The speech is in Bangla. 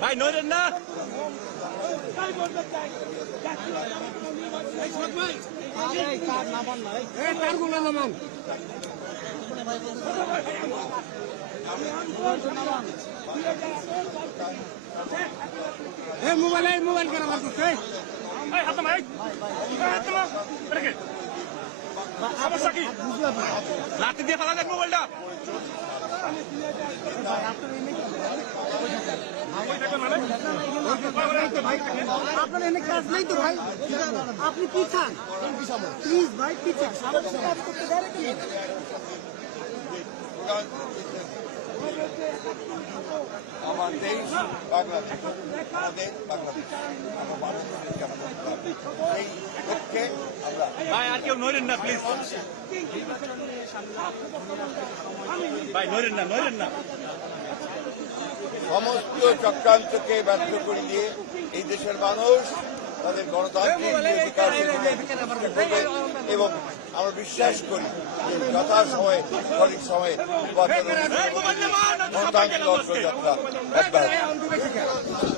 ভাই নইলেন না। মোবাইল মোবাইল কেন মারতেছে এই। হাত নামা, এই। এই, হাত নামা। এটা কে? সমস্যা কি? লাঠি দিয়ে ফেলা দেন মোবাইলটা ওই দেখেন? আপনার এনে কাজ নেই তো ভাই আপনি পিছান প্লিজ ভাই পিছান আমাদের কাজ করতে দেয় কেন আমার দেশ বাংলাদেশ। আমাদের বাংলাদেশ। আমার মানুষদেরকে আমাদের সেই লক্ষ্যে আমরা ভাই আর কেউ নইলেন না প্লিজ ভাই নইলেন না নইলেন না। সমস্ত চক্রান্তকে ব্যর্থ করে দিয়ে এই দেশের মানুষ তাদের গণতান্ত্রিক অধিকার এবং আমরা বিশ্বাস করি যে যথা সময়ে সঠিক সময়ে নির্বাচন এই মোবাইল নামান, আমি